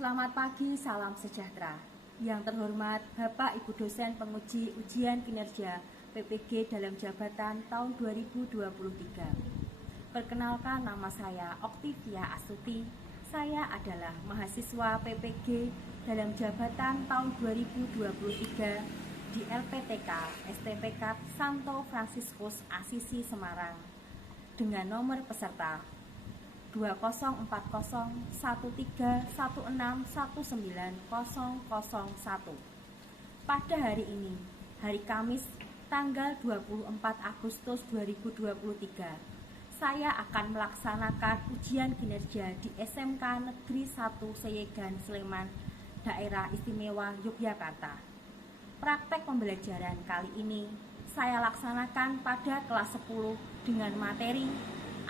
Selamat pagi, salam sejahtera. Yang terhormat Bapak Ibu dosen penguji ujian kinerja PPG dalam jabatan tahun 2023. Perkenalkan, nama saya Oktivia Astuti. Saya adalah mahasiswa PPG dalam jabatan tahun 2023 di LPTK STPK Santo Fransiskus Asisi Semarang dengan nomor peserta 204131619001. Pada hari ini, hari Kamis, tanggal 24 Agustus 2023, saya akan melaksanakan ujian kinerja di SMK Negeri 1 Seyegan Sleman, Daerah Istimewa Yogyakarta. Praktek pembelajaran kali ini saya laksanakan pada kelas 10 dengan materi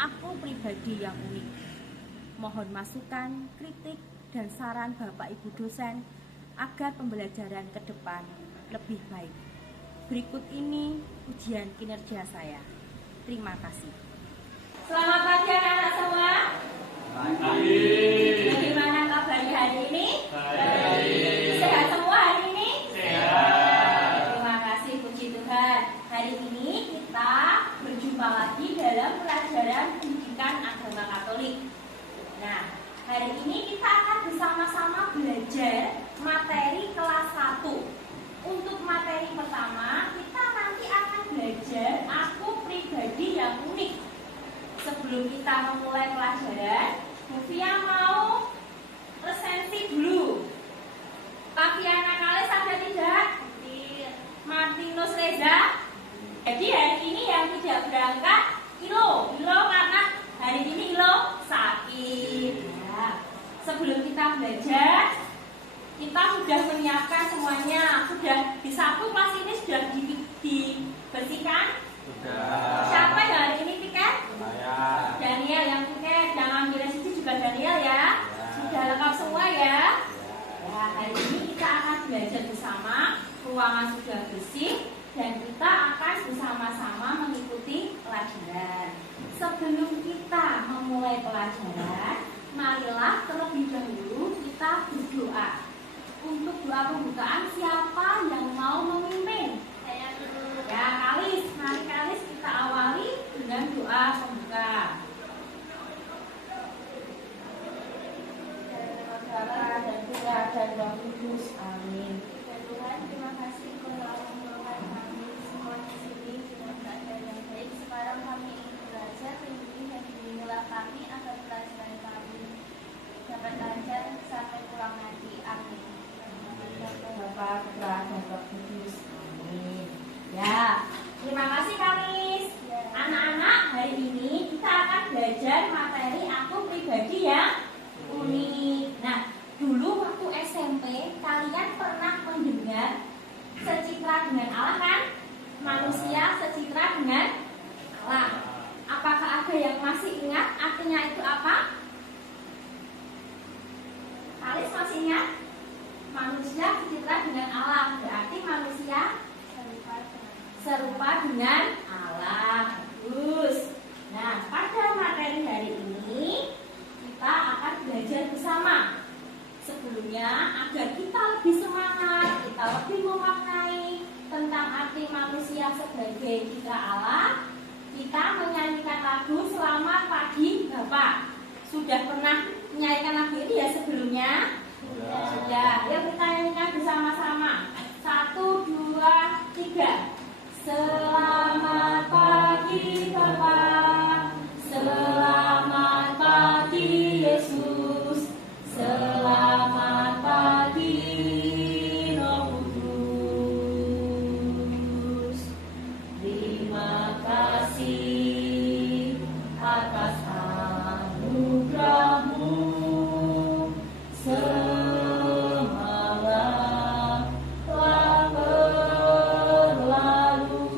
Aku Pribadi yang Unik. Mohon masukan, kritik, dan saran Bapak Ibu dosen agar pembelajaran ke depan lebih baik. Berikut ini ujian kinerja saya. Terima kasih. Selamat pagi anak-anak semua. Pagi. Bagaimana kabarnya hari ini? Baik. Sehat semua hari ini? Sehat. Terima kasih, puji Tuhan. Hari ini kita berjumpa lagi dalam pelajaran pendidikan agama Katolik. Nah, hari ini kita akan bersama-sama belajar materi kelas 1. Untuk materi pertama, kita nanti akan belajar Aku Pribadi yang Unik. Sebelum kita memulai pelajaran, Bu Fia mau resensi dulu. Pagi anak-anak ada tidak? Martinus Reza. Jadi hari ini yang tidak berangkat Ilo karena hari ini Ilo sakit. Ya. Sebelum kita belajar, kita sudah menyiapkan semuanya. Sudah disapu kelas ini, sudah dibersihkan. Sudah. Siapa yang hari ini piket? Saya. Daniel yang piket. Jangan ambil resisi juga Daniel ya. Sudah lengkap semua ya. Ya, hari ini kita akan belajar bersama. Ruangan sudah bersih dan kita akan bersama-sama mengikuti pelajaran. Sebelum kita memulai pelajaran, marilah terlebih dahulu kita berdoa. Untuk doa pembukaan, siapa yang mau memimpin? Saya dulu. Ya, Kalis. Mari Kalis kita awali dengan doa pembuka. Bapa dan Putra dan Roh Kudus. Amin. Tuhan, terima kasih Engkau telah membawakan kami semua di sini dengan keadaan yang baik. Sekarang kami ingin belajar, lindungi dan bimbinglah kami agar pelajaran kami dapat lancar sampai pulang nanti. Amin. Bapa, Putra, dan Roh Kudus. Amin. Ya, terima kasih Kamis. Anak-anak, hari ini kita akan belajar materi Aku Pribadi yang Unik. Nah, dulu waktu SMP kalian pernah mendengar secitra dengan Allah kan? Manusia secitra dengan Allah. Apakah ada yang masih ingat artinya itu apa? Kalis masih ingat? Manusia secitra dengan Allah berarti manusia serupa dengan Allah. Bagus. Nah, pada materi hari ini kita akan belajar bersama. Sebelumnya, agar kita lebih semangat, kita lebih memaknai tentang arti manusia sebagai citra Allah, kita menyanyikan lagu Selamat Pagi Bapak. Sudah pernah menyanyikan lagu ini ya sebelumnya? Sudah. Yuk kita nyanyikan bersama-sama. 1, 2, 3. Selamat pagi Bapak, selamat pagi Yesus, selamat pagi Roh Kudus. Terima kasih atas anugerah-Mu. Semalam telah berlalu,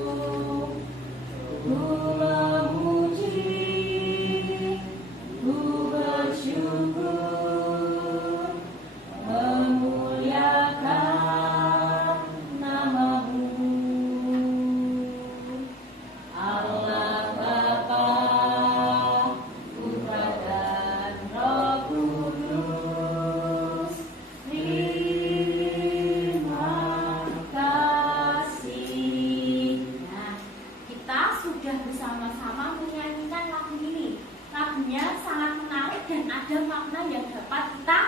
ada makna yang dapat kita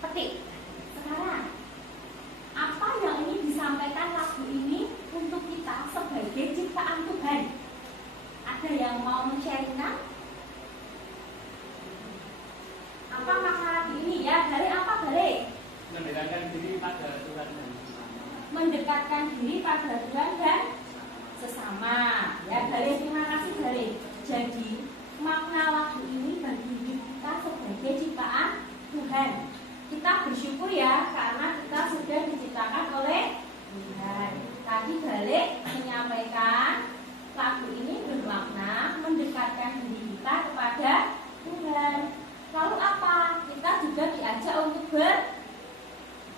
petik. Sekarang, apa yang ingin disampaikan lagu ini untuk kita sebagai ciptaan Tuhan? Ada yang mau men-sharingkan? Apa makna lagu ini ya? Dari apa, Dari? Mendekatkan diri pada Tuhan dan sesama. Mendekatkan diri pada Tuhan dan sesama. Ya, Dari, terima kasih, Dari. Jadi, makna lagu ini bagi hidup kita sebagai ciptaan Tuhan. Kita bersyukur ya karena kita sudah diciptakan oleh Tuhan. Tadi Balik menyampaikan lagu ini bermakna mendekatkan diri kita kepada Tuhan. Lalu apa? Kita juga diajak untuk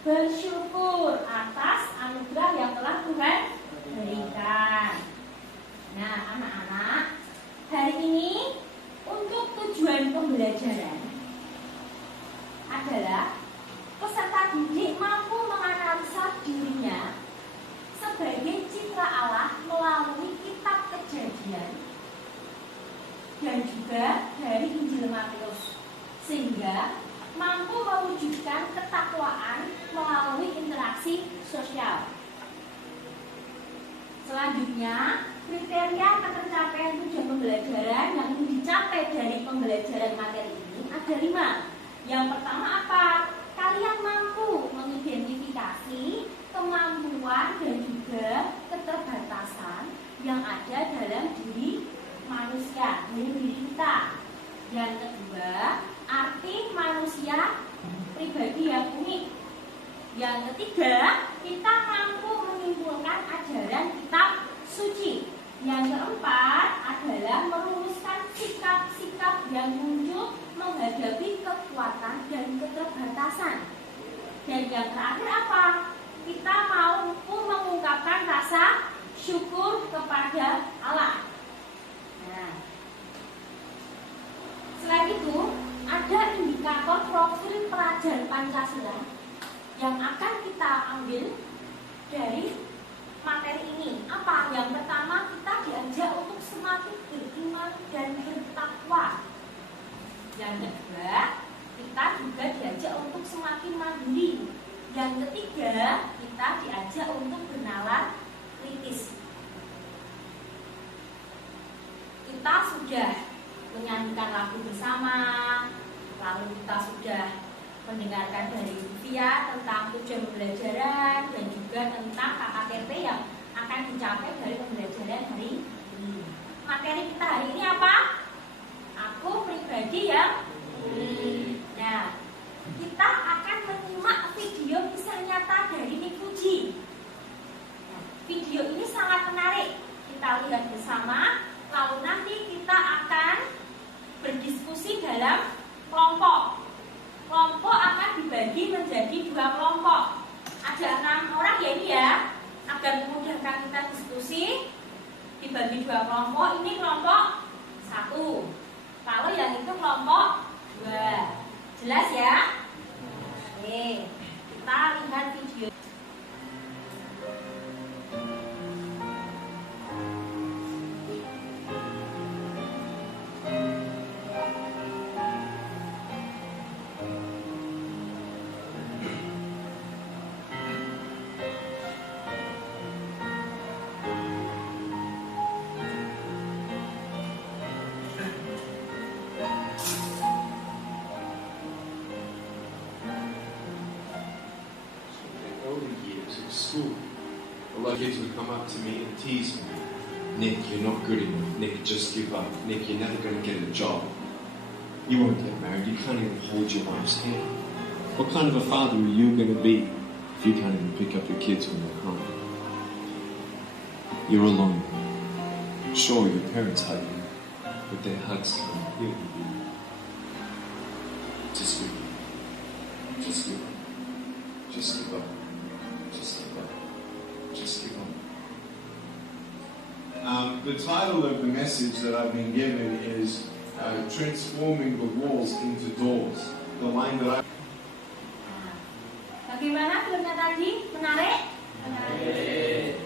bersyukur atas anugerah yang telah Tuhan berikan. Nah, anak-anak, hari ini untuk tujuan pembelajaran adalah peserta didik mampu menganalisa dirinya sebagai citra Allah melalui kitab Kejadian dan juga dari Injil Matius, sehingga mampu mewujudkan ketakwaan melalui interaksi sosial. Selanjutnya, kriteria ketercapaian tujuan pembelajaran yang ingin dicapai dari pembelajaran materi ini ada 5. Yang pertama apa? Kalian mampu mengidentifikasi kemampuan dan juga keterbatasan yang ada dalam diri manusia, diri kita. Yang kedua, arti manusia pribadi yang unik. Yang ketiga, kita mampu menyimpulkan ajaran kitab suci. Yang keempat adalah merumuskan sikap-sikap yang muncul menghadapi kekuatan dan keterbatasan. Dan yang terakhir apa? Kita mampu mengungkapkan rasa syukur kepada Allah. Nah, selain itu, ada indikator profil pelajar Pancasila yang akan kita ambil dari materi ini. Apa? Yang pertama, kita diajak untuk semakin beriman dan bertakwa. Yang kedua, kita juga diajak untuk semakin mandiri. Yang ketiga, kita diajak untuk bernalar kritis. Kita sudah menyanyikan lagu bersama, lalu kita sudah mendengarkan dari Sylvia tentang tujuan pembelajaran dan juga tentang KKTP yang akan dicapai dari pembelajaran hari ini. Materi kita hari ini apa? Aku pribadi yang unik. Nah, kita akan menyimak video kisah nyata dari Nick Fuji. Nah, video ini sangat menarik. Kita lihat bersama, lalu nanti kita akan berdiskusi dalam kelompok. Kelompok akan dibagi menjadi 2 kelompok. Ada 6 orang ya ini ya. Agar memudahkan kita diskusi, dibagi 2 kelompok. Ini kelompok 1. Kalau yang itu kelompok 2. Jelas ya? Oke, kita lihat video. School. A lot of kids would come up to me and tease me. Nick, you're not good enough. Nick, just give up. Nick, you're never going to get a job. You won't get married. You can't even hold your wife's hand. What kind of a father are you going to be if you can't even pick up your kids when they're home? You're alone. Sure, your parents hug you, but their hugs can't heal you. Just give up. Just give up. Just give up. Just give up. Just give up. The title of the message that I've been given is Transforming the Walls into Doors. The line that I... Bagaimana filmnya tadi? Menarik? Menarik.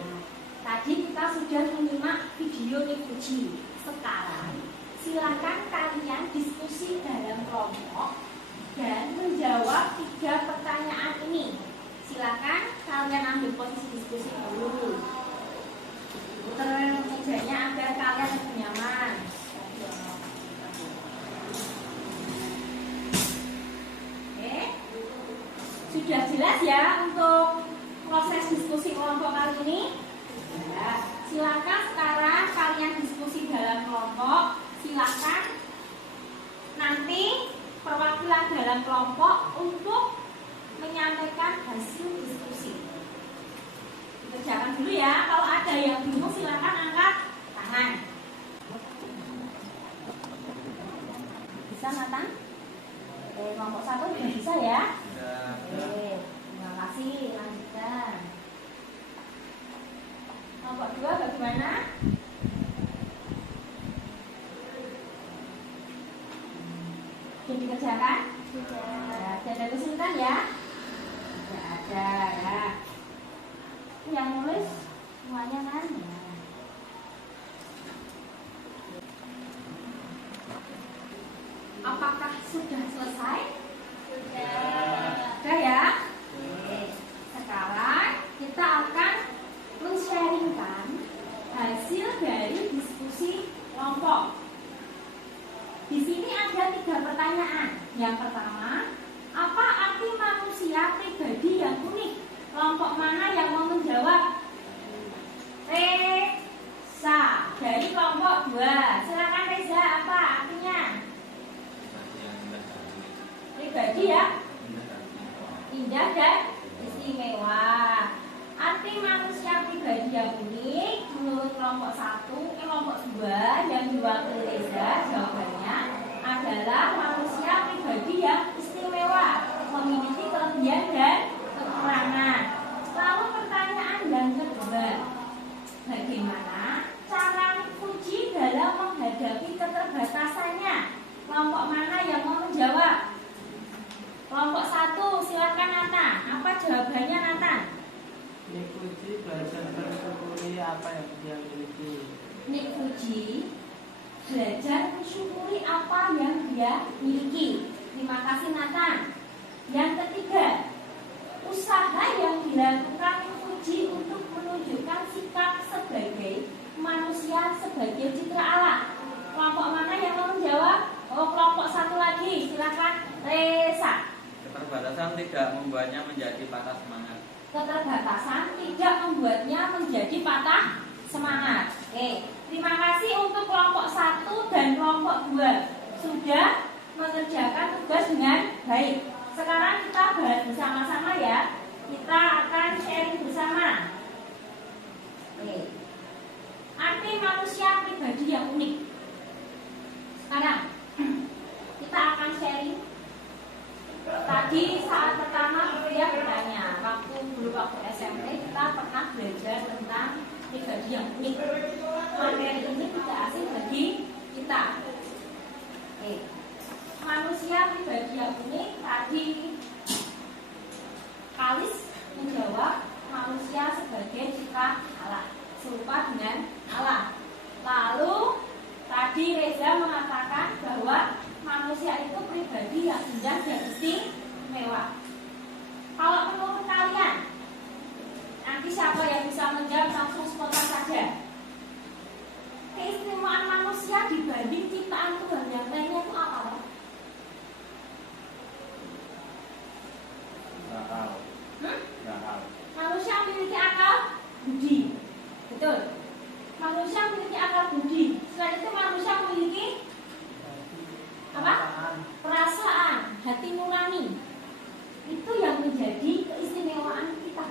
Tadi kita sudah menyimak video Nick Fuji. Sekarang silakan kalian diskusi dalam kelompok kalian ambil posisi diskusi dulu. Putar mejanya agar kalian lebih nyaman. Oke, sudah jelas ya untuk proses diskusi kelompok kali ini? Ya, silakan sekarang kalian diskusi dalam kelompok. Silakan nanti perwakilan dalam kelompok untuk menyampaikan hasil diskusi. Dikerjakan dulu ya. Kalau ada yang bingung silakan angkat tangan. Bisa Nathan? Oke, kelompok 1 sudah bisa ya? Oke, terima kasih. Lanjutkan. Kelompok 2 bagaimana? Sudah dikerjakan? Sudah. Tidak ada kesulitan ya? Tidak ada ya. Yang nulis semuanya kan? Ya. Apakah sudah selesai? Sudah ya? Oke. Sekarang kita akan men-sharingkan hasil dari diskusi kelompok. Di sini ada 3 pertanyaan. Yang pertama, apa arti manusia pribadi yang unik? Kelompok mana yang mau menjawab? Reza dari kelompok 2. Silakan Reza, apa artinya? Pribadi ya? Indah dan istimewa. Arti manusia pribadi yang unik menurut kelompok 1, kelompok 2 yang diwakili Reza, jawabannya adalah manusia pribadi yang istimewa, memiliki kelebihan dan kekurangan. Lalu pertanyaan yang kedua, bagaimana cara Nifuji dalam menghadapi keterbatasannya? Kelompok mana yang mau menjawab? Kelompok 1, silakan Nata. Apa jawabannya Nata? Nifuji belajar mensyukuri apa yang dia miliki. Nifuji belajar mensyukuri apa yang dia miliki. Terima kasih Nathan. Yang ketiga, usaha yang dilakukan Nifuji untuk menunjukkan sikap sebagai manusia sebagai citra Allah. Kelompok mana yang mau menjawab? Oh, kelompok 1 lagi. Silakan Reza. Keterbatasan tidak membuatnya menjadi patah semangat. Keterbatasan tidak membuatnya menjadi patah semangat. Oke, terima kasih untuk kelompok 1 dan kelompok 2 sudah mengerjakan tugas dengan baik. Sekarang kita bahas bersama-sama ya. Kita akan sharing bersama. Oke. Arti manusia pribadi yang unik. Sekarang kita akan sharing. Tadi saat pertama dia bertanya, waktu SMP kita pernah belajar tentang pribadi yang unik. Materi ini tidak asing bagi kita. Oke. Manusia pribadi yang unik tadi Kalis menjawab manusia sebagai cipta Allah, serupa dengan Allah. Lalu tadi Reza mengatakan bahwa manusia itu pribadi yang indah dan istimewa. Kalau menurut kalian, nanti siapa yang bisa menjawab langsung spontan saja. Keistimewaan manusia dibanding ciptaan Tuhan yang lainnya itu apa? Akal. Manusia memiliki akal budi. Betul. Manusia memiliki akal budi. Selain itu manusia memiliki apa? Perasaan, hati nurani. Itu yang menjadi keistimewaan kita.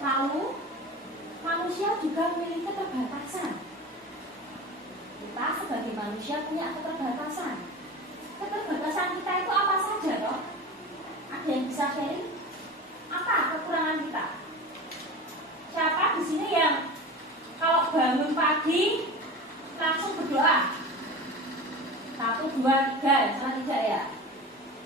Lalu manusia juga memiliki keterbatasan. Kita sebagai manusia punya keterbatasan. Keterbatasan kita itu apa saja toh? Ada yang bisa sharing? Apa kekurangan kita? Siapa di sini yang kalau bangun pagi langsung berdoa? 1, 2, 3, salah tidak ya?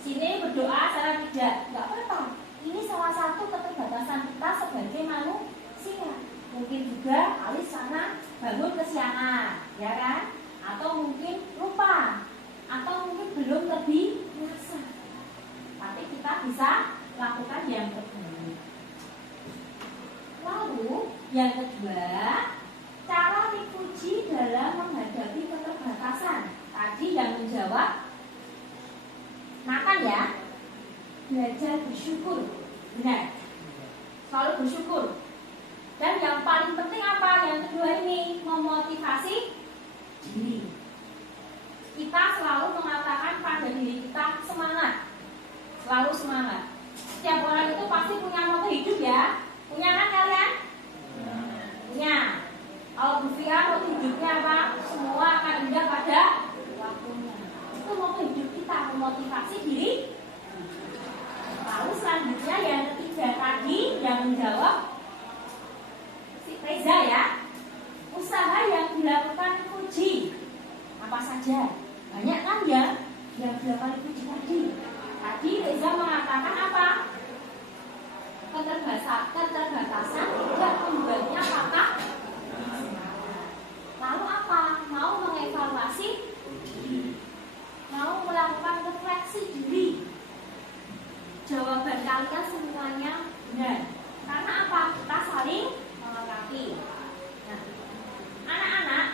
Sini berdoa salah tidak? Enggak apa-apa. Ini salah satu keterbatasan kita sebagai manusia. Mungkin juga alis sana bangun kesiangan, ya kan? Atau mungkin lupa, atau mungkin belum terbiasa. Tapi kita bisa lakukan yang terbaik. kan ya? Belajar bersyukur. Benar. Selalu bersyukur. Dan yang paling penting apa? Yang kedua ini memotivasi diri. Kita selalu mengatakan pada diri kita semangat. Selalu semangat. Setiap orang itu pasti punya moto hidup ya. Punya kan kalian? Punya. Kalau berpikir moto hidupnya apa? Semua akan indah pada waktunya. Itu moto hidup kita, memotivasi diri. Lalu selanjutnya yang ketiga tadi yang menjawab si Reza ya. Usaha yang dilakukan Puji apa saja? Banyak kan ya yang dilakukan Puji tadi. Tadi Reza mengatakan apa? Keterbatasan tidak membuatnya patah. Lalu apa? Mau mengevaluasi, mau melakukan refleksi diri. Jawaban kalian semuanya benar. Karena apa? Kita saling melengkapi. Nah, anak-anak,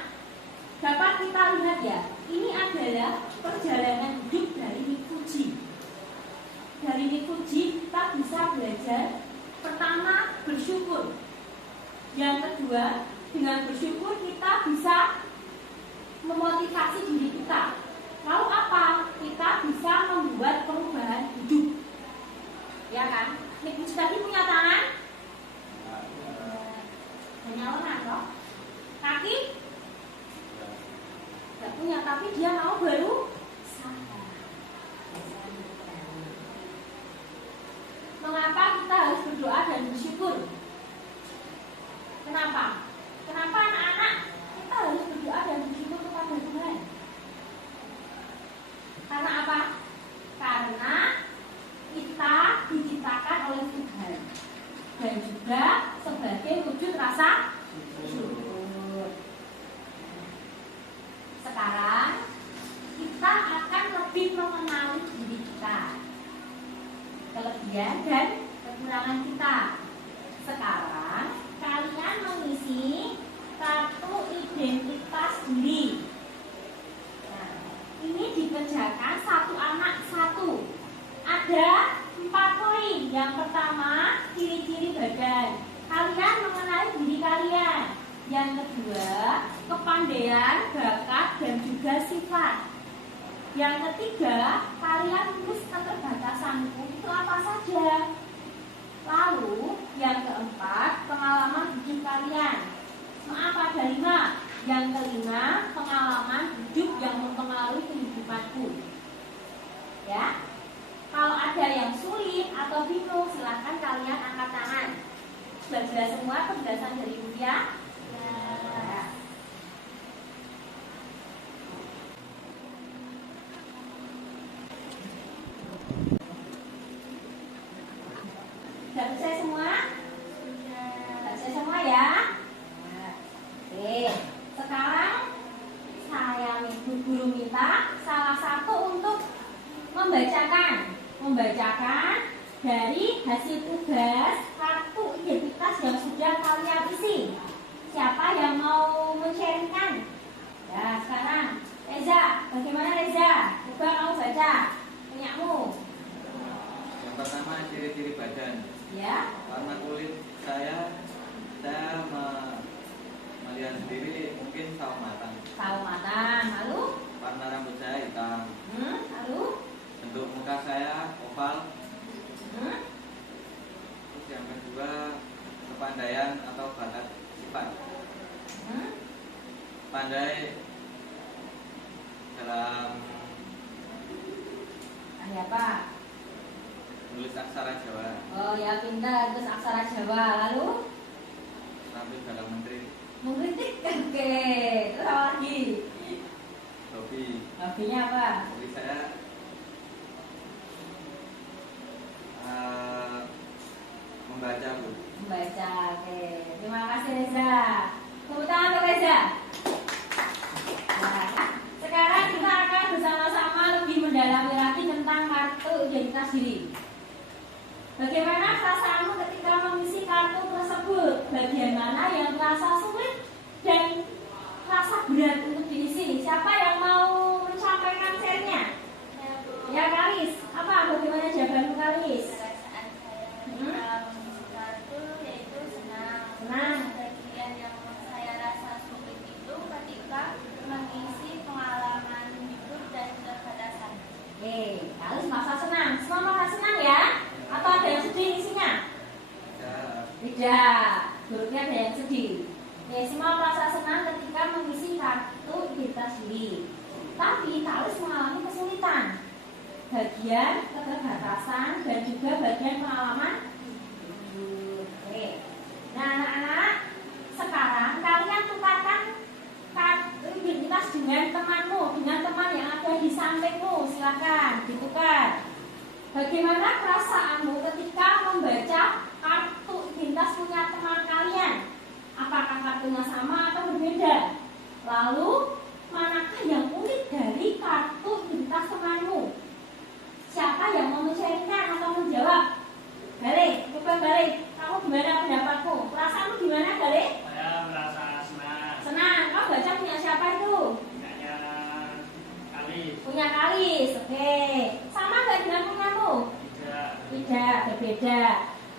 dapat kita lihat ya, ini adalah perjalanan hidup dari Nifuji. Dari Nifuji kita bisa belajar pertama bersyukur. Yang kedua, dengan bersyukur kita bisa memotivasi diri kita. Lalu apa? Kita bisa membuat perubahan hidup. Ya kan? Nifuji tadi punya tangan, punya lengan loh. Kaki tidak punya, tapi dia mau baru sabar. Mengapa kita harus berdoa dan bersyukur? Kenapa? Kenapa anak-anak kita harus berdoa dan bersyukur kepada Tuhan? Karena apa? Karena kita diciptakan oleh Tuhan dan juga sebagai wujud rasa syukur. Sekarang kita akan lebih mengenali diri kita, kelebihan dan kekurangan kita. Sekarang kalian mengisi kartu identitas diri. Nah, ini dikerjakan satu anak satu. Ada 4 poin. Yang pertama, ciri-ciri badan. Kalian mengenali diri kalian. Yang kedua, kepandaian, bakat, dan juga sifat. Yang ketiga, kalian tulis keterbatasanku itu apa saja. Lalu, yang keempat, pengalaman hidup kalian. Maaf, ada 5. Yang kelima, pengalaman hidup yang mempengaruhi kehidupanku. Ya. Kalau ada yang sulit atau bingung, silahkan kalian angkat tangan. Sudah jelas semua penjelasan dari Ibu ya? Ya. Sudah selesai semua? Sudah selesai semua ya? Oke. Sekarang saya guru minta salah satu untuk membacakan dari hasil tugas kartu identitas yang sudah kalian isi. Siapa yang mau men-sharingkan? Ya, sekarang Reza, bagaimana Reza? Coba kamu baca punyamu. Yang pertama ciri-ciri badan. Ya. Warna kulit saya melihat sendiri mungkin sawo matang. Sawo matang. Lalu? Warna rambut saya hitam. Lalu? Bentuk muka saya oval. Terus yang kedua kepandaian atau bakat sifat. Pandai dalam apa? menulis aksara Jawa. Oh ya, pintar terus aksara Jawa. Lalu? Terampil dalam mengkritik. Oke. Terus apa lagi? Hobinya apa? Hobi saya membaca, Bu. Membaca. Oke. Terima kasih Reza. Tepuk tangan untuk Reza. Nah, sekarang kita akan bersama-sama lebih mendalami lagi tentang kartu identitas diri. Bagaimana perasaanmu ketika mengisi kartu tersebut? Bagian mana yang terasa sulit dan terasa berat untuk diisi? Siapa yang mau menyampaikan share-nya? Ya kali Kalis, apa? Bagaimana jawabanmu Kalis? Perasaan saya ketika itu yaitu senang. Senang. Bagian yang saya rasa sulit itu ketika mengisi pengalaman hidup dan keterbatasan. Oke, Kalis merasa senang. Semua merasa senang ya? Atau ada yang sedih isinya? Tidak, grupnya ada yang sedih. Oke, semua merasa senang ketika mengisi kartu identitas diri. Tapi Kalis mengalami kesulitan. Bagian keterbatasan dan juga bagian pengalaman. Oke. Nah, anak-anak, sekarang kalian tukarkan kartu identitas dengan temanmu, dengan teman yang ada di sampingmu. Silakan ditukar. Bagaimana perasaanmu ketika membaca kartu identitas punya teman kalian? Apakah kartunya sama atau berbeda? Lalu, manakah yang unik dari kartu identitas temanmu? Siapa yang mau men-sharingkan atau menjawab? Balik, coba balik. Kamu gimana pendapatmu? Perasaanmu gimana, Balik? Saya merasa senang. Senang. Kamu baca punya siapa itu? Punyanya Kalis. Punya Kalis. Oke. Sama nggak dengan punyamu? Tidak. Tidak, berbeda.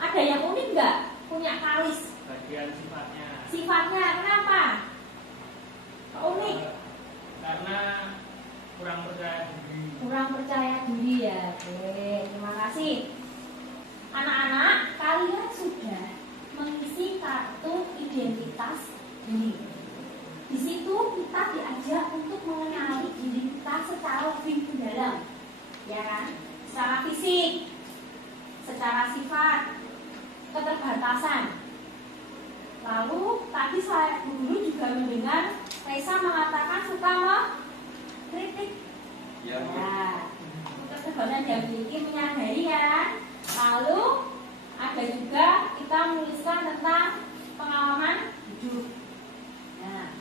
Ada yang unik nggak punya Kalis? Bagian sifatnya. Sifatnya kenapa? Unik. Karena kurang percaya diri. Kurang percaya diri ya. Oke, terima kasih. Anak-anak, kalian sudah mengisi kartu identitas diri. Di situ kita diajak untuk mengenali diri kita secara lebih mendalam, ya kan? Secara fisik, secara sifat, keterbatasan. Lalu tadi saya dulu juga mendengar Reza mengatakan suka mengkritik. Ya. Ya, keterbatasan yang dimiliki menyadari kan. Lalu ada juga kita menuliskan tentang pengalaman hidup. Nah,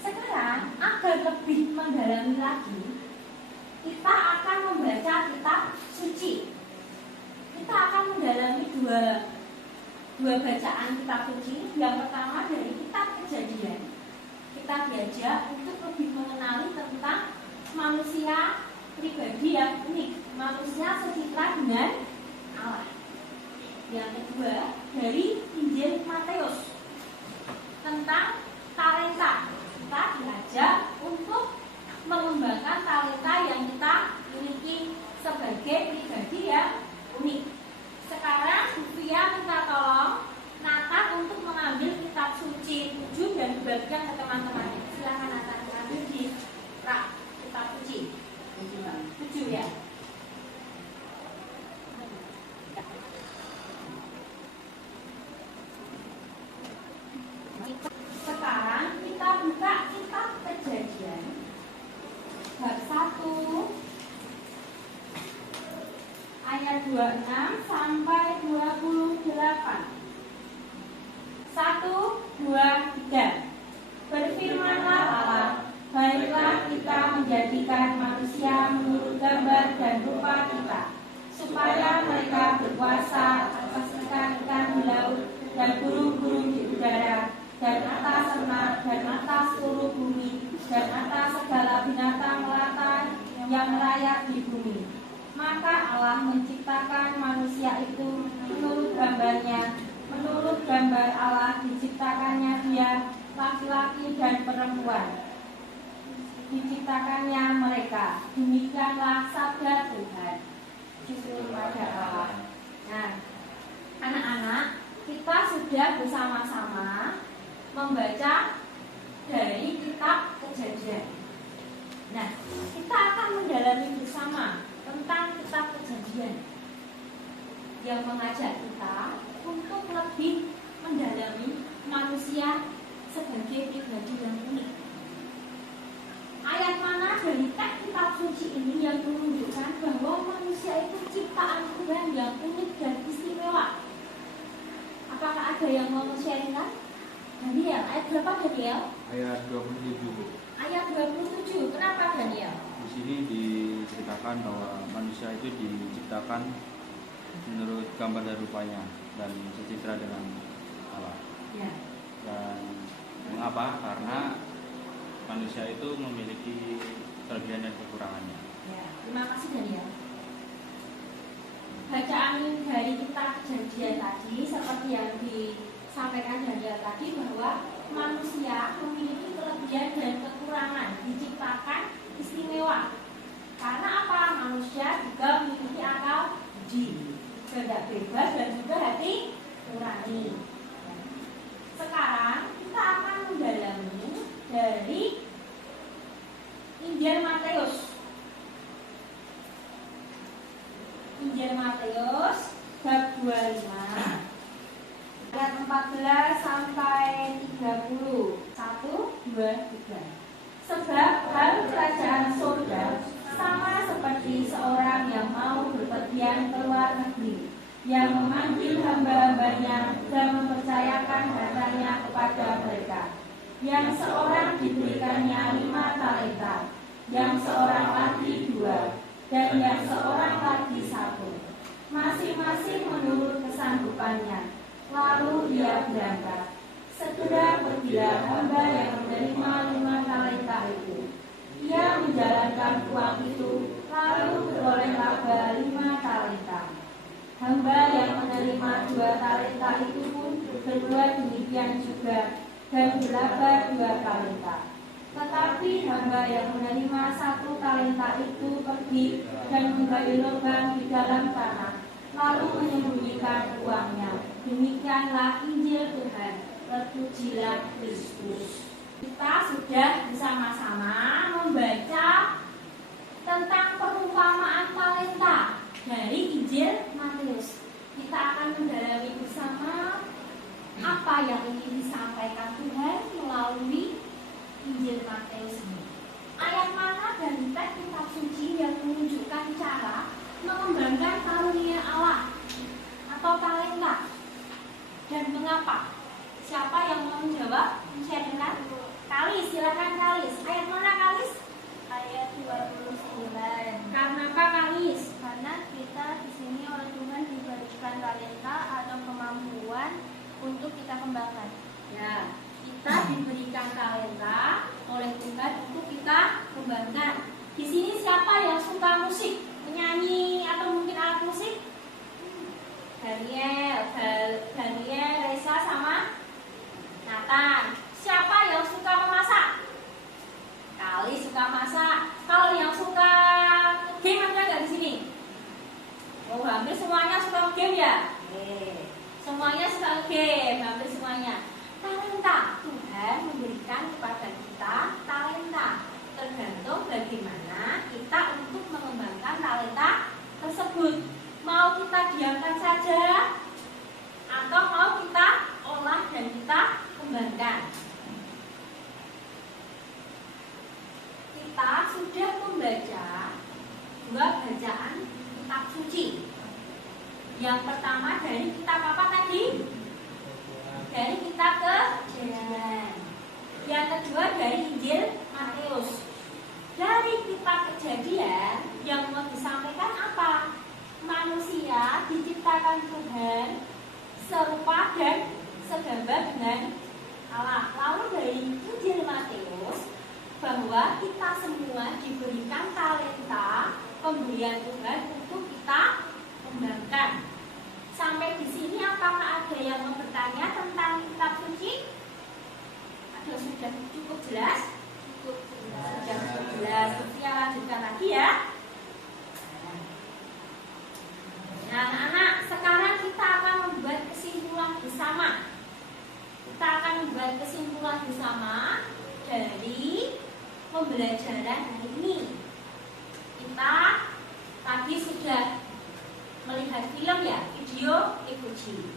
sekarang agar lebih mendalami lagi, kita akan membaca kitab suci. Kita akan mendalami dua bacaan kitab suci. Yang pertama dari kitab Kejadian. Kita diajak untuk lebih mengenali tentang manusia pribadi yang unik, manusia secitra dengan Allah. Yang kedua dari Injil Matius tentang talenta. Kita diajak untuk mengembangkan talenta yang kita miliki sebagai pribadi yang unik. Sekarang Bufia minta tolong Nathan untuk mengambil kitab suci 7 dan dibagikan ke teman-temannya. Silakan Nathan ambil di rak kitab suci 7 ya. Sekarang kita buka kitab Kejadian bab 1 ayat 26 sampai 28. 1, 2, 3. Berfirmanlah Allah, baiklah kita menjadikan manusia menurut gambar dan rupa kita, supaya mereka berkuasa atas ikan-ikan di laut dan burung-burung di udara, dan atas ternak dan atas seluruh bumi, dan atas segala binatang melata yang merayap di bumi. Maka Allah menciptakan manusia itu menurut gambarnya, menurut gambar Allah diciptakannya dia, laki-laki dan perempuan. Diciptakannya mereka. Demikianlah sabda Tuhan. Syukur pada Allah. Nah, anak-anak, kita sudah bersama-sama membaca dari kitab Kejadian. Nah, kita akan mendalami bersama tentang kitab Kejadian yang mengajak kita untuk lebih mendalami manusia sebagai pribadi yang unik. Ayat mana dari teks kitab suci ini yang menunjukkan bahwa manusia itu ciptaan Tuhan yang unik dan istimewa? Apakah ada yang mau sharingkan? Daniel, ayat berapa Daniel? Ayat 27. Ayat 27. Kenapa Daniel? Di sini diceritakan bahwa manusia itu diciptakan menurut gambar dan rupanya dan secitra dengan Allah. Ya. Dan mengapa? Karena manusia itu memiliki kelebihan dan kekurangannya. Ya. Terima kasih Daniel. bacaan dari kitab Kejadian tadi seperti yang disampaikan Daniel tadi bahwa manusia memiliki kelebihan dan kekurangan, diciptakan istimewa. Karena apa? Manusia juga memiliki akal budi, kehendak bebas dan juga hati nurani. Sekarang kita akan mendalami dari Injil Matius. Injil Matius bab 25 ayat 14 sampai 30. 1, 2, 3. Sebab hal kerajaan surga sama seperti seorang yang mau berpergian ke luar negeri, yang memanggil hamba-hambanya dan mempercayakan hartanya kepada mereka. Yang seorang diberikannya 5 talenta, yang seorang lagi 2, dan yang seorang lagi 1, masing-masing menurut kesanggupannya. Lalu ia berangkat. Segera pergilah hamba yang menerima 5 talenta itu. Ia menjalankan uang itu, lalu beroleh laba 5 talenta. Hamba yang menerima 2 talenta itu pun berbuat demikian juga dan berlaba 2 talenta. Tetapi hamba yang menerima 1 talenta itu pergi dan menggali lubang di dalam tanah, lalu menyembunyikan uangnya. Demikianlah Injil Tuhan. Terpujilah Kristus. Kita sudah bersama-sama membaca tentang perumpamaan talenta dari Injil Matius. Kita akan mendalami bersama apa yang ingin disampaikan Tuhan melalui Injil Matius ini. Ayat mana dari teks kitab suci yang menunjukkan cara mengembangkan karunia Allah atau talenta, dan mengapa? Siapa yang mau menjawab? Menceritakan? Kalis, silakan Kalis. Ayat mana Kalis? Ayat 29. Karena apa Kalis? Karena kita di sini oleh Tuhan diberikan talenta atau kemampuan untuk kita kembangkan. Ya, kita diberikan talenta oleh Tuhan untuk kita kembangkan. Di sini siapa yang suka musik, menyanyi atau mungkin alat musik? Daniel, Reza sama Nathan. Siapa yang suka memasak? Kali suka masak. Kalau yang suka game ada nggak di sini? Oh, hampir semuanya suka game ya? Semuanya suka game, hampir semuanya. Talenta, Tuhan memberikan kepada kita talenta. Tergantung bagaimana kita untuk mengembangkan talenta tersebut. Mau kita diamkan saja atau mau kita olah dan kita kembangkan. Kita sudah membaca 2 bacaan kitab suci. Yang pertama dari kitab apa tadi? Dari kitab Kejadian. Yang kedua dari Injil Matius. Dari kitab Kejadian yang mau disampaikan apa? Manusia diciptakan Tuhan serupa dan segambar dengan Allah. Lalu dari Injil Matius bahwa kita semua diberikan talenta pemberian Tuhan untuk kita kembangkan. Sampai di sini apakah ada yang mau bertanya tentang kitab suci? Ada sudah cukup jelas? Sudah cukup jelas. Kita lanjutkan lagi ya. Nah, anak-anak, sekarang kita akan membuat kesimpulan bersama. Kita akan membuat kesimpulan bersama dari pembelajaran hari ini. Kita tadi sudah melihat film ya, video Ibuji.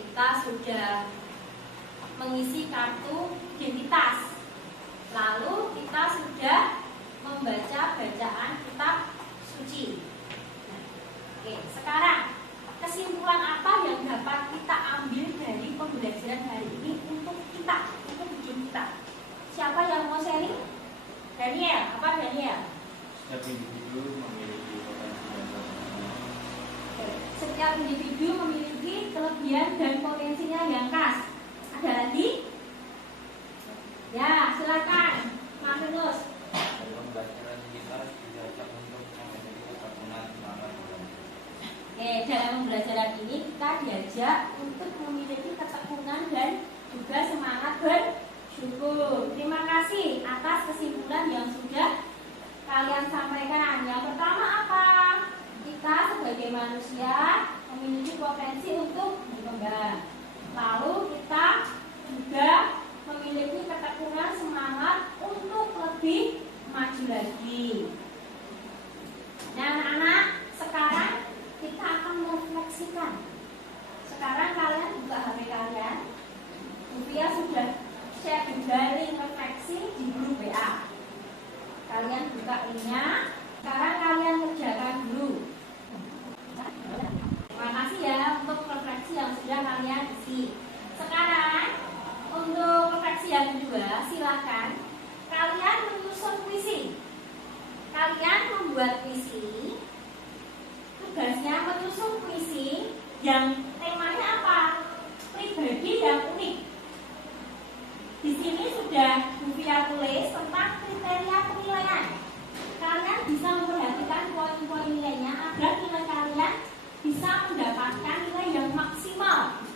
Kita sudah mengisi kartu identitas. Lalu kita sudah membaca bacaan kitab suci. Oke, sekarang kesimpulan apa yang dapat kita ambil dari pembelajaran hari ini untuk kita, untuk hidup kita? Siapa yang mau sharing? Daniel, apa Daniel? Setiap individu memiliki potensi dan kelebihannya. Setiap individu memiliki kelebihan dan potensinya yang khas. Ada lagi? Ya, silakan, Mas Yunus. Dari pembelajaran kita diajak untuk memiliki keteguhan semangat. Oke, pembelajaran ini kita diajak untuk memiliki ketekunan dan juga semangat bersyukur. Terima kasih atas kesimpulan yang sudah kalian sampaikan. Yang pertama apa? Kita sebagai manusia memiliki potensi untuk berkembang. Lalu kita juga memiliki ketekunan semangat untuk lebih maju lagi. Nah, anak-anak, sekarang kita akan merefleksikan. Sekarang kalian buka HP kalian. Bufia sudah share juga link refleksi di grup WA. Kalian buka linknya. Sekarang kalian kerjakan dulu. Terima kasih ya untuk refleksi yang sudah kalian isi. Sekarang untuk refleksi yang kedua, silakan kalian menyusun puisi. Kalian membuat puisi. Tugasnya menyusun puisi yang temanya apa? Pribadi yang unik. Di sini sudah Bufia tulis tentang kriteria penilaian. Kalian bisa memperhatikan poin-poin nilainya agar nilai kalian bisa mendapatkan nilai yang maksimal.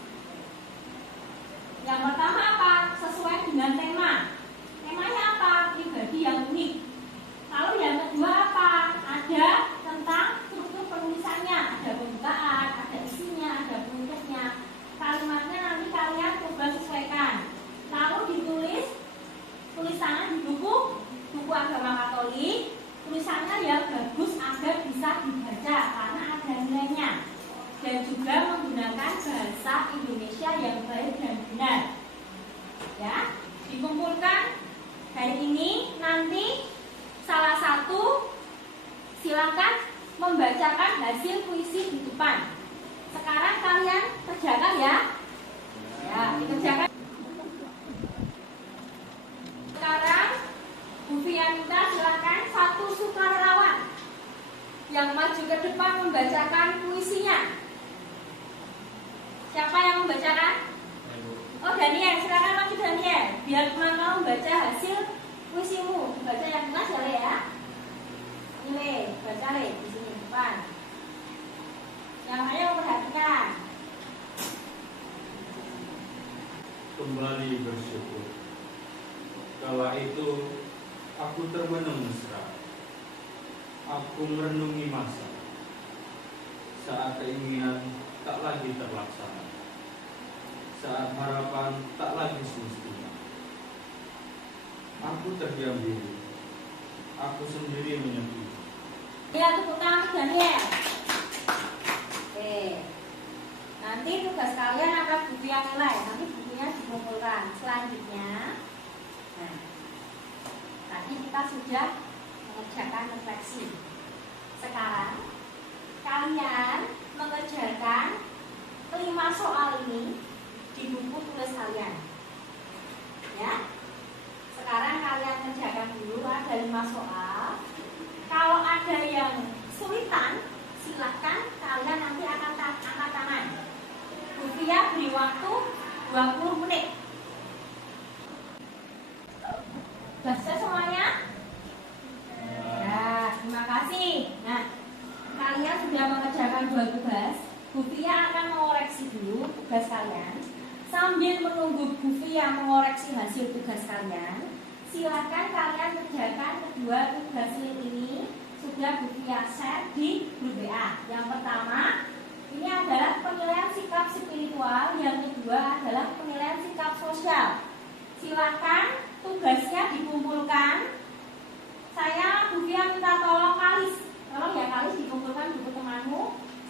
Yang pertama apa? Sesuai dengan tema. Temanya apa? Pribadi yang unik. Lalu yang kedua apa? Ada tentang struktur penulisannya. Ada pembukaan, ada isinya, ada penutupnya. Kalimatnya nanti kalian coba sesuaikan. Lalu ditulis tulisannya di buku agama Katolik. Tulisannya yang bagus agar bisa dibaca karena ada nilainya. Dan juga menggunakan bahasa Indonesia yang baik dan benar. Ya, dikumpulkan hari ini. Nanti salah satu silakan membacakan hasil puisi di depan. Sekarang kalian kerjakan ya. Ya, dikerjakan. Sekarang Bufia minta silakan satu sukarelawan yang maju ke depan membacakan puisinya. Siapa yang membacakan? Oh, Daniel, silakan maju Daniel. Biar teman kamu membaca hasil puisimu. Baca yang jelas ya, Le ya. Ini Le, baca Le di sini depan. Yang lainnya memperhatikan. Kembali bersyukur. Kala itu aku termenung mesra. Aku merenungi masa saat keinginan tak lagi terlaksana, saat harapan tak lagi semestinya. Aku terdiam diri, aku sendiri menyepi. Ya, tepuk tangan Daniel. Oke. Nanti tugas kalian akan buku yang nilai. Nanti bukunya dikumpulkan. Selanjutnya, nah, tadi kita sudah mengerjakan refleksi. Sekarang kalian mengerjakan 5 soal ini di buku tulis kalian. Ya. Sekarang kalian kerjakan dulu, ada 5 soal. Kalau ada yang kesulitan, silakan kalian nanti akan angkat tangan. Bufia beri waktu 20 menit. Sudah selesai semuanya? Ya, terima kasih. Nah, kalian sudah mengerjakan 2 tugas. Bufia akan mengoreksi dulu tugas kalian. Sambil menunggu Bufia mengoreksi hasil tugas kalian, silakan kalian kerjakan kedua tugas ini. Sudah Bufia share di grup WA. Yang pertama, ini adalah penilaian sikap spiritual. Yang kedua adalah penilaian sikap sosial. Silakan tugasnya dikumpulkan. Saya Bufia minta tolong Kalis. Tolong ya Kalis dikumpulkan buku temanmu.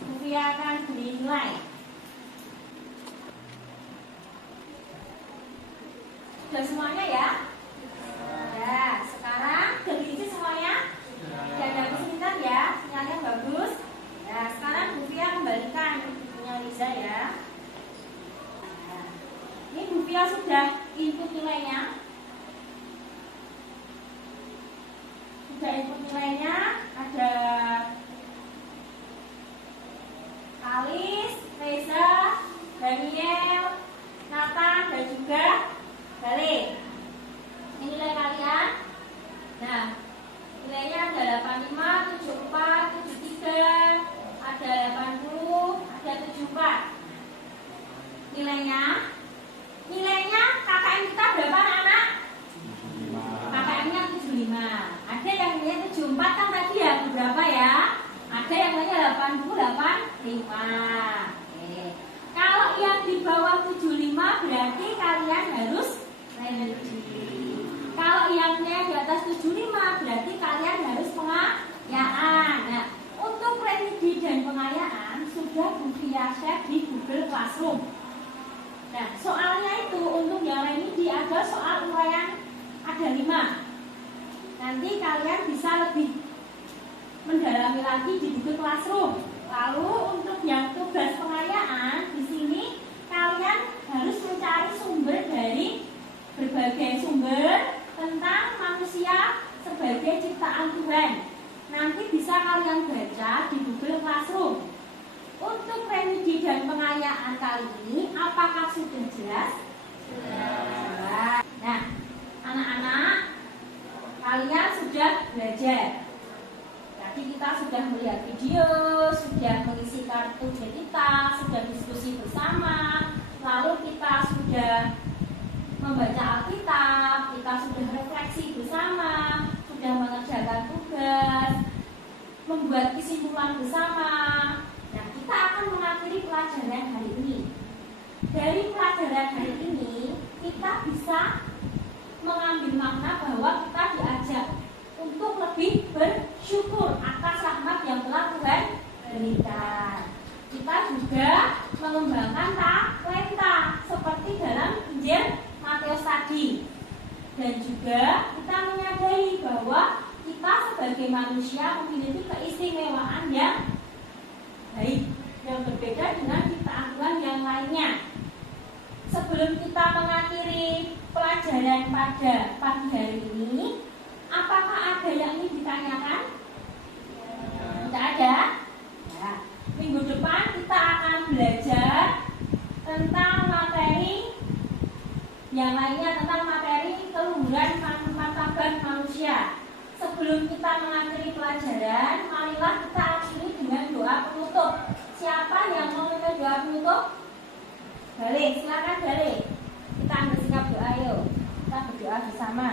Bufia akan beri nilai. Sudah semuanya ya? Ya, sekarang sudah diisi semuanya? Jangan kesulitan ya, sinyalnya bagus. Ya, sekarang Bufia kembalikan bukunya Liza ya. Nah, ini Bufia sudah input nilainya. Sudah input nilainya. Ada Alis, Reza, Daniel, Nathan, dan juga Balik. Ini nilai kalian. Nah, nilainya ada 85, 74, 73, ada 80, ada Nilainya KKM kita berapa anak-anak? KKM-nya 75. Ada yang nilainya 74 kan tadi ya, berapa ya? Ada yang nilainya 85. Oke. Kalau yang di bawah 75 berarti kalian harus remedi. Kalau yang di atas 75 berarti kalian harus pengayaan. Nah, untuk remedi dan pengayaan sudah Bu Fia share di Google Classroom. Nah, soalnya itu untuk yang remedi ada soal uraian ada 5. Nanti kalian bisa lebih mendalami lagi di Google Classroom. Lalu untuk yang tugas pengayaan di sini kalian harus mencari sumber dari berbagai sumber tentang manusia sebagai ciptaan Tuhan. Nanti bisa kalian baca di Google Classroom. Untuk remedi dan pengayaan kali ini apakah sudah jelas? Jelas. Nah, anak-anak, kalian sudah belajar. Tadi kita sudah melihat video, sudah mengisi kartu kita, sudah diskusi bersama, lalu kita sudah membaca Alkitab, kita sudah refleksi bersama, sudah mengerjakan tugas, membuat kesimpulan bersama. Nah, kita akan mengakhiri pelajaran hari ini. Dari pelajaran hari ini, kita bisa mengambil makna bahwa kita diajak untuk lebih bersyukur atas rahmat yang telah Tuhan berikan. Kita juga mengembangkan talenta seperti dalam Injil Matius tadi. Dan juga kita menyadari bahwa kita sebagai manusia memiliki keistimewaan yang baik, yang berbeda dengan ciptaan Tuhan yang lainnya. Sebelum kita mengakhiri pelajaran pada pagi hari ini, apakah ada yang ingin ditanyakan? Tidak ada? Ya. Minggu depan kita akan belajar tentang materi yang lainnya, tentang materi keluhuran martabat manusia. Sebelum kita mengakhiri pelajaran, marilah kita akhiri dengan doa penutup. Siapa yang mau memimpin doa penutup? Balik, silakan balik. Kita ambil sikap doa, yuk. Kita berdoa bersama.